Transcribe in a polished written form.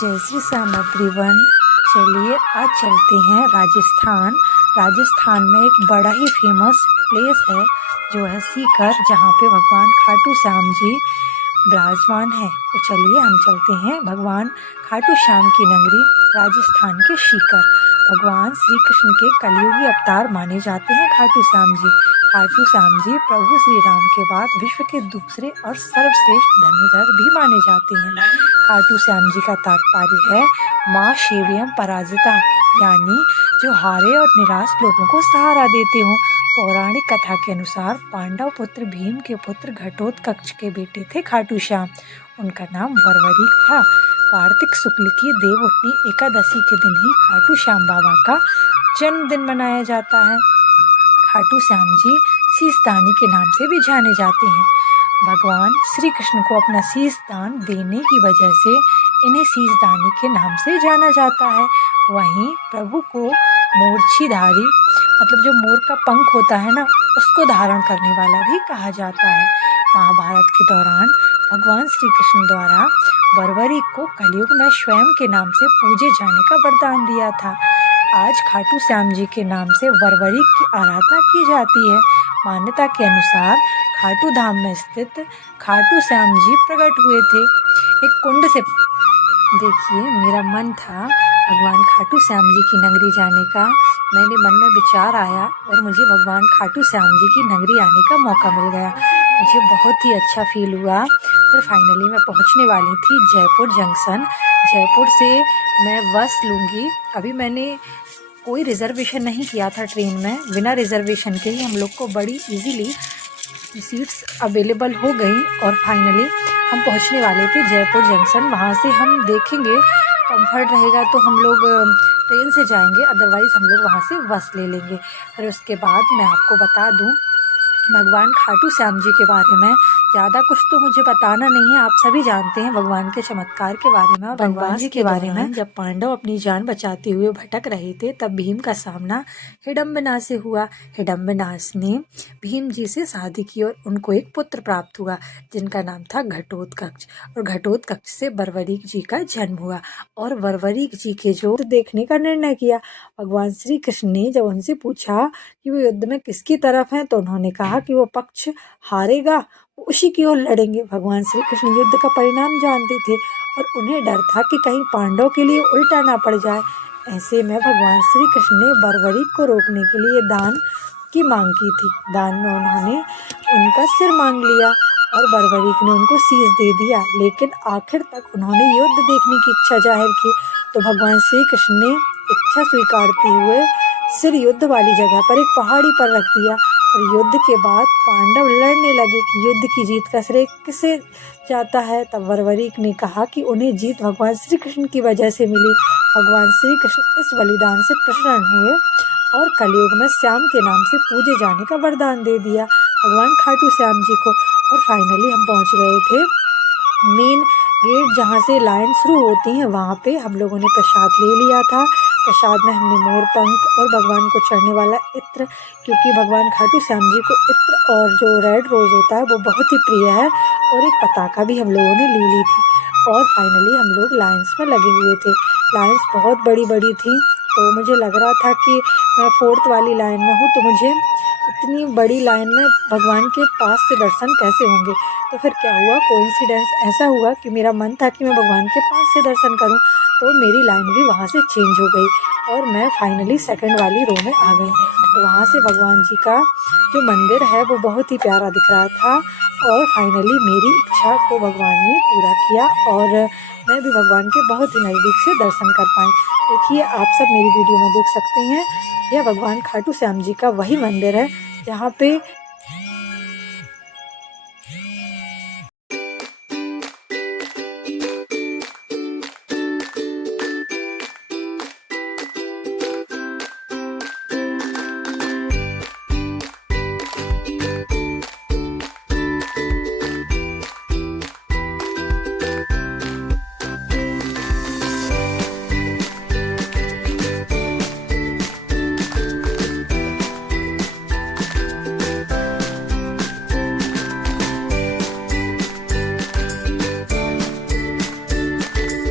जय श्री श्याम एवरीवन। चलिए आज चलते हैं राजस्थान। राजस्थान में एक बड़ा ही फेमस प्लेस है जो है सीकर, जहाँ पे भगवान खाटू श्याम जी विराजमान है। तो चलिए हम चलते हैं भगवान खाटू श्याम की नगरी राजस्थान के सीकर। भगवान श्री कृष्ण के कलयुगी अवतार माने जाते हैं खाटू श्याम जी। खाटू श्याम जी प्रभु श्री राम के बाद विश्व के दूसरे और सर्वश्रेष्ठ धनुधर भी माने जाते हैं। खाटू श्याम जी का तात्पर्य है माँ शिवयम पराजिता, यानी जो हारे और निराश लोगों को सहारा देते हों। पौराणिक कथा के अनुसार पांडव पुत्र भीम के पुत्र घटोत्कच के बेटे थे खाटू श्याम। उनका नाम वरवरीक था। कार्तिक शुक्ल की देवउठनी एकादशी के दिन ही खाटू श्याम बाबा का जन्मदिन मनाया जाता है। खाटू श्याम जी शीशदानी के नाम से भी जाने जाते हैं। भगवान श्री कृष्ण को अपना शीश दान देने की वजह से इन्हें शीशदानी के नाम से जाना जाता है। वहीं प्रभु को मूर्छिधारी, मतलब जो मोर का पंख होता है ना, उसको धारण करने वाला भी कहा जाता है। महाभारत के दौरान भगवान श्री कृष्ण द्वारा वरवरीक को कलयुग में स्वयं के नाम से पूजे जाने का वरदान दिया था। आज खाटू श्याम जी के नाम से वरवरीक की आराधना की जाती है। मान्यता के अनुसार खाटू धाम में स्थित खाटू श्याम जी प्रकट हुए थे एक कुंड से। देखिए, मेरा मन था भगवान खाटू श्याम जी की नगरी जाने का। मेरे मन में विचार आया और मुझे भगवान खाटू श्याम जी की नगरी आने का मौका मिल गया। मुझे बहुत ही अच्छा फील हुआ। फिर फाइनली मैं पहुंचने वाली थी जयपुर जंक्शन। जयपुर से मैं बस लूँगी। अभी मैंने कोई रिजर्वेशन नहीं किया था ट्रेन में। बिना रिजर्वेशन के ही हम लोग को बड़ी इजीली सीट्स अवेलेबल हो गई और फाइनली हम पहुंचने वाले थे जयपुर जंक्शन। वहां से हम देखेंगे कंफर्ट रहेगा तो हम लोग ट्रेन से जाएंगे, अदरवाइज़ हम लोग वहां से बस ले लेंगे। फिर उसके बाद मैं आपको बता दूं भगवान खाटू श्याम जी के बारे में। ज़्यादा कुछ तो मुझे बताना नहीं है, आप सभी जानते हैं भगवान के चमत्कार के बारे में और भगवान जी के बारे में। जब पांडव अपनी जान बचाते हुए भटक रहे थे तब भीम का सामना हिडम्बना से हुआ। हिडम्बनास ने भीम जी से शादी की और उनको एक पुत्र प्राप्त हुआ जिनका नाम था घटोत्कच। और घटोत्कच से वरवरीक जी का जन्म हुआ और वरवरीक जी के जो देखने का निर्णय किया। भगवान श्री कृष्ण ने जब उनसे पूछा कि वो युद्ध में किसकी तरफ हैं, तो उन्होंने कहा कि वो पक्ष हारेगा उसी की ओर लड़ेंगे। भगवान श्री कृष्ण युद्ध का परिणाम जानते थे और उन्हें डर था कि कहीं पांडव के लिए उल्टा ना पड़ जाए। ऐसे में भगवान श्री कृष्ण ने वरवरीक को रोकने के लिए दान की मांग की थी। दान में उन्होंने उनका सिर मांग लिया और वरवरीक ने उनको शीश दे दिया, लेकिन आखिर तक उन्होंने युद्ध देखने की इच्छा जाहिर की। तो भगवान श्री कृष्ण ने इच्छा स्वीकारते हुए सिर युद्ध वाली जगह पर एक पहाड़ी पर रख दिया और युद्ध के बाद पांडव लड़ने लगे कि युद्ध की जीत का श्रेय किसे जाता है। तब वरवरीक ने कहा कि उन्हें जीत भगवान श्री कृष्ण की वजह से मिली। भगवान श्री कृष्ण इस बलिदान से प्रसन्न हुए और कलयुग में श्याम के नाम से पूजे जाने का वरदान दे दिया भगवान खाटू श्याम जी को। और फाइनली हम पहुंच गए थे मेन गेट, जहाँ से लाइन शुरू होती है। वहाँ पे हम लोगों ने प्रसाद ले लिया था। प्रसाद में हमने मोर पंख और भगवान को चढ़ने वाला इत्र, क्योंकि भगवान खाटू श्याम जी को इत्र और जो रेड रोज़ होता है वो बहुत ही प्रिय है, और एक पताका भी हम लोगों ने ले ली थी। और फाइनली हम लोग लाइन्स में लगे हुए थे। लाइन्स बहुत बड़ी बड़ी थी, तो मुझे लग रहा था कि मैं 4th वाली लाइन में हूँ, तो मुझे इतनी बड़ी लाइन में भगवान के पास से दर्शन कैसे होंगे। तो फिर क्या हुआ, कोइंसिडेंस ऐसा हुआ कि मेरा मन था कि मैं भगवान के पास से दर्शन करूं, तो मेरी लाइन भी वहां से चेंज हो गई और मैं फाइनली 2nd वाली रो में आ गई। तो वहां से भगवान जी का जो मंदिर है वो बहुत ही प्यारा दिख रहा था और फाइनली मेरी इच्छा को भगवान ने पूरा किया और मैं भी भगवान के बहुत ही नज़दीक से दर्शन कर पाई। देखिए, आप सब मेरी वीडियो में देख सकते हैं, यह भगवान खाटू श्याम जी का वही मंदिर है जहाँ पे